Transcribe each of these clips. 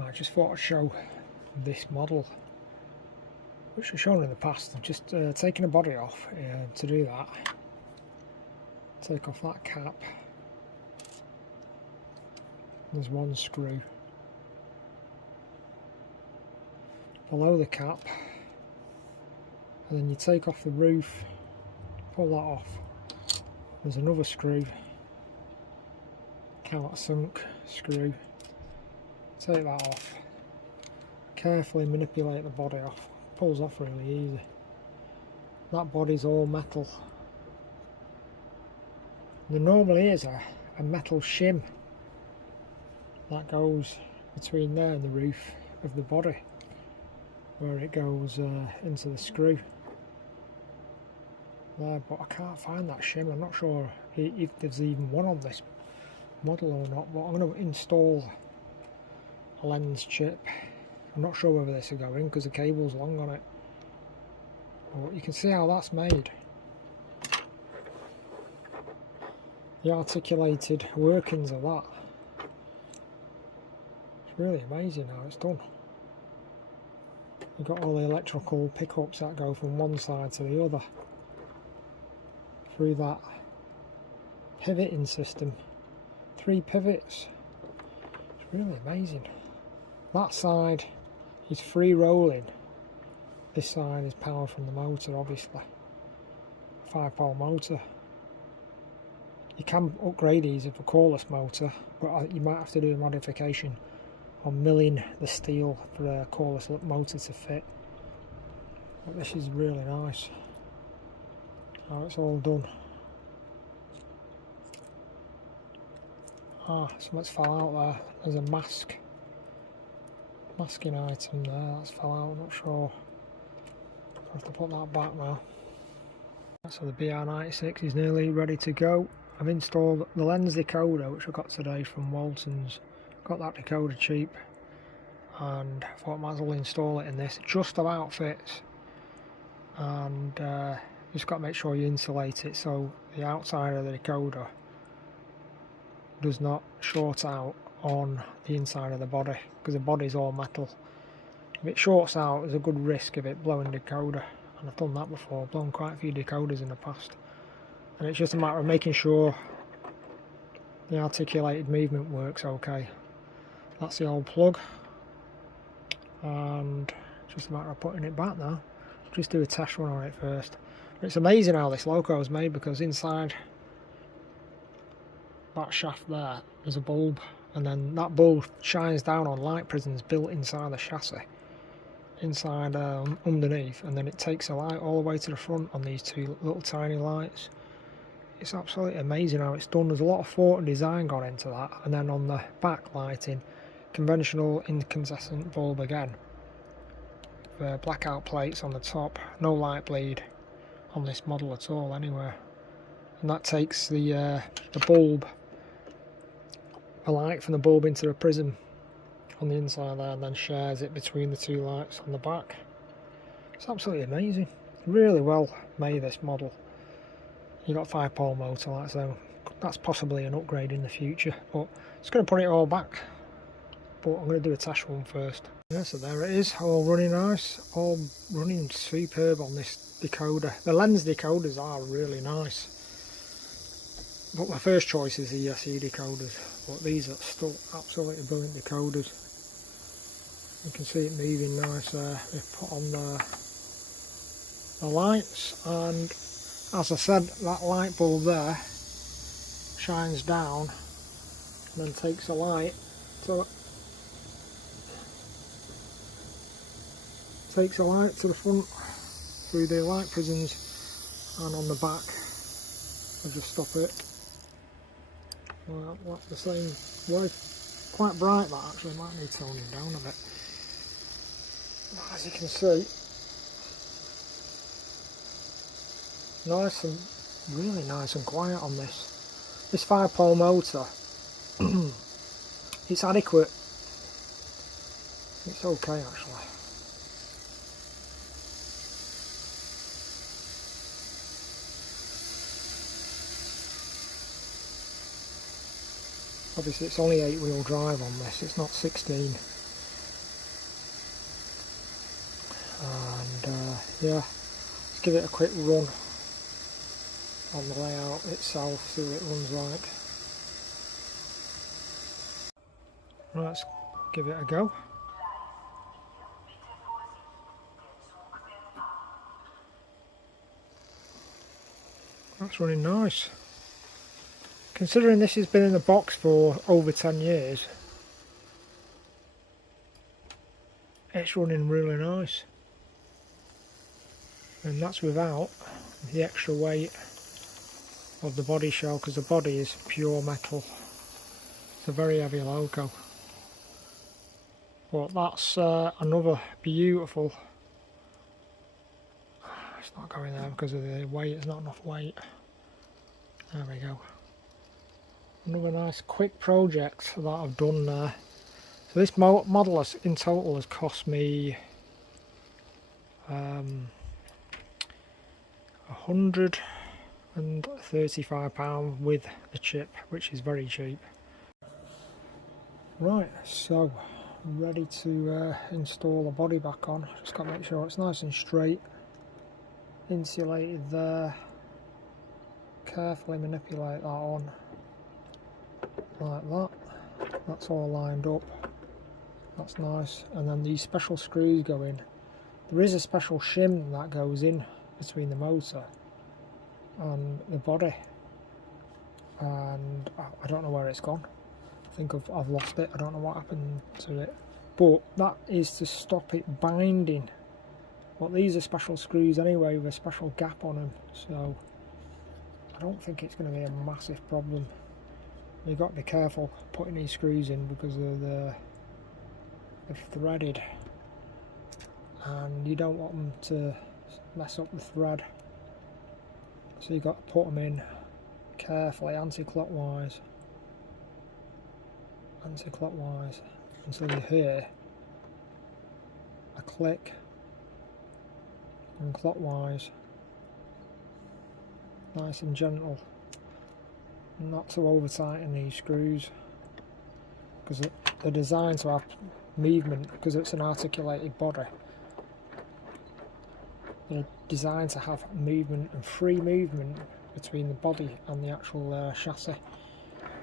I just thought I'd show this model, which I've shown in the past. I'm just taking the body off. To do that, take off that cap. There's one screw below the cap, and then you take off the roof, pull that off. There's another screw, countersunk screw. Take that off, carefully manipulate the body off. Pulls off really easy. That body's all metal. There normally is a metal shim that goes between there and the roof of the body, where it goes into the screw there, but I can't find that shim. I'm not sure if there's even one on this model or not, but I'm going to install a Lenz chip. I'm not sure whether this will go in because the cable's long on it, but you can see how that's made. The articulated workings of that. It's really amazing how it's done. You've got all the electrical pickups that go from one side to the other through that pivoting system. 3 pivots. It's really amazing. That side is free rolling. This side is powered from the motor, obviously. 5-pole motor. You can upgrade these with a cordless motor, but you might have to do a modification on milling the steel for a cordless motor to fit. But this is really nice how it's all done. Something's fell out there. There's a masking item there that's fell out. I'm not sure. I have to put that back now. So the BR96 is nearly ready to go. I've installed the Lenz decoder, which I got today from Walton's. Got that decoder cheap, and I thought I might as well install it in this. It just about fits, and just got to make sure you insulate it so the outside of the decoder does not short out on the inside of the body, because the body's all metal. If it shorts out, there's a good risk of it blowing the decoder, and I've done that before. I've blown quite a few decoders in the past, and it's just a matter of making sure the articulated movement works okay. That's the old plug, and it's just a matter of putting it back now. Just do a test run on it first. But it's amazing how this loco is made, because inside that shaft there's a bulb, and then that bulb shines down on light prisms built inside the chassis, inside underneath, and then it takes the light all the way to the front on these 2 little tiny lights. It's absolutely amazing how it's done. There's a lot of thought and design gone into that. And then on the back lighting, conventional incandescent bulb again, the blackout plates on the top, no light bleed on this model at all anywhere, and that takes the bulb, a light from the bulb into a prism on the inside there, and then shares it between the 2 lights on the back. It's absolutely amazing. Really well made, this model. You got 5-pole motor, like so. That's possibly an upgrade in the future, but it's going to put it all back. But I'm going to do a test run first. Yeah, so there it is, all running nice, all running superb on this decoder. The Lenz decoders are really nice, but my first choice is the ESU decoders. But these are still absolutely brilliant decoders. You can see it moving nice there. We've put on the lights, and as I said, that light bulb there shines down and then takes a light to the front through the light prisms, and on the back I'll just stop it. Well, that's the same way. Quite bright that actually, might need toning down a bit. As you can see, nice and really nice and quiet on this 5-pole motor. It's adequate. It's okay actually. Obviously it's only 8-wheel drive on this, it's not 16. and yeah, let's give it a quick run on the layout itself, see what it runs like. Let's give it a go. That's running nice. Considering this has been in the box for over 10 years, it's running really nice. And that's without the extra weight of the body shell, because the body is pure metal. It's a very heavy loco. But that's another beautiful... It's not going there because of the weight, it's not enough weight. There we go. Another nice quick project that I've done there. So this model in total has cost me £135 with the chip, which is very cheap. Right, so I'm ready to install the body back on. Just got to make sure it's nice and straight, insulated there. Carefully manipulate that on like that. That's all lined up. That's nice. And then these special screws go in. There is a special shim that goes in between the motor and the body, and I don't know where it's gone. I think I've lost it. I don't know what happened to it, but that is to stop it binding. But these are special screws anyway with a special gap on them, so I don't think it's going to be a massive problem. You've got to be careful putting these screws in because of they're threaded, and you don't want them to mess up the thread. So you've got to put them in carefully, anti-clockwise, until you hear a click, and clockwise, nice and gentle, not to over tighten these screws, because they're designed to have movement, because it's an articulated body. They're designed to have movement and free movement between the body and the actual chassis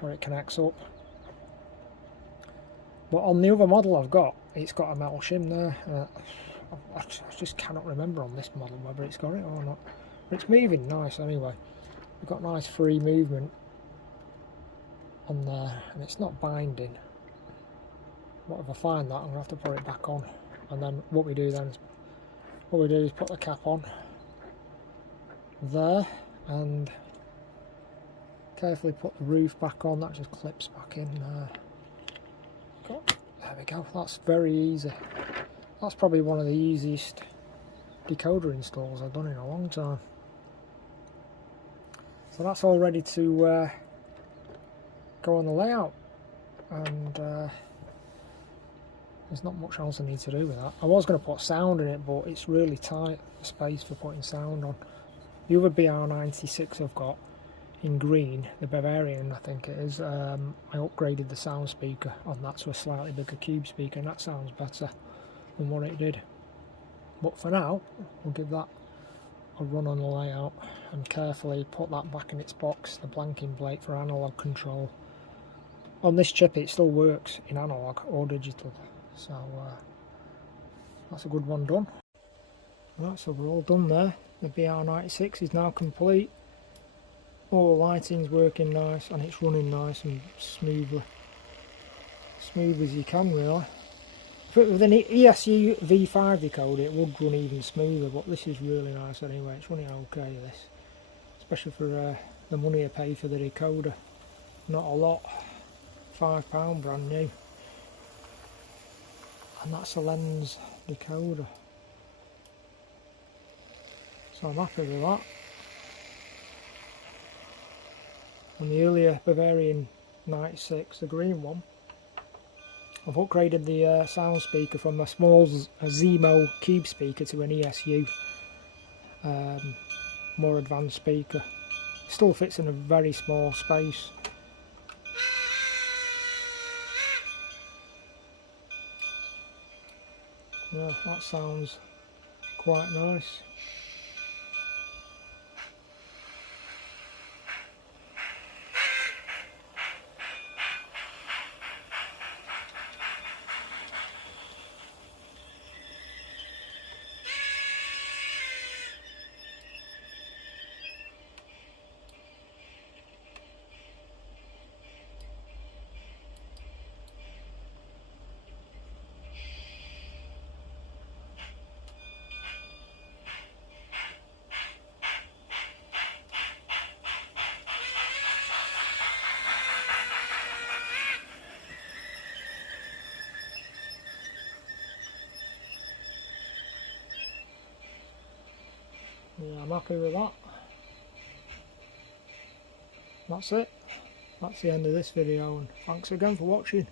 where it connects up. But on the other model I've got, it's got a metal shim there. I just cannot remember on this model whether it's got it or not. But it's moving nice anyway. We've got nice free movement on there, and it's not binding. But if I find that, I'm going to have to put it back on. And then what we do is put the cap on there and carefully put the roof back on. That just clips back in there. There we go. That's very easy. That's probably one of the easiest decoder installs I've done in a long time. So that's all ready to go on the layout, and there's not much else I need to do with that. I was going to put sound in it, but it's really tight, the space for putting sound on. The other BR96 I've got in green, the Bavarian I think it is, I upgraded the sound speaker on that to a slightly bigger cube speaker, and that sounds better than what it did. But for now, we'll give that a run on the layout and carefully put that back in its box, the blanking plate for analog control. On this chip it still works in analog or digital, so that's a good one done. Right, so we're all done there. The BR96 is now complete. All the lighting's working nice and it's running nice and smooth as you can really. With an ESU V4 decoder it would run even smoother, but this is really nice anyway. It's running okay, this, especially for the money I pay for the decoder. Not a lot, £5 brand new, and that's a Lenz decoder, so I'm happy with that. On the earlier Bavarian 96, the green one, I've upgraded the sound speaker from a small Zemo cube speaker to an ESU more advanced speaker. It still fits in a very small space. Yeah, that sounds quite nice. Yeah, I'm happy with that. That's it. That's the end of this video, and thanks again for watching.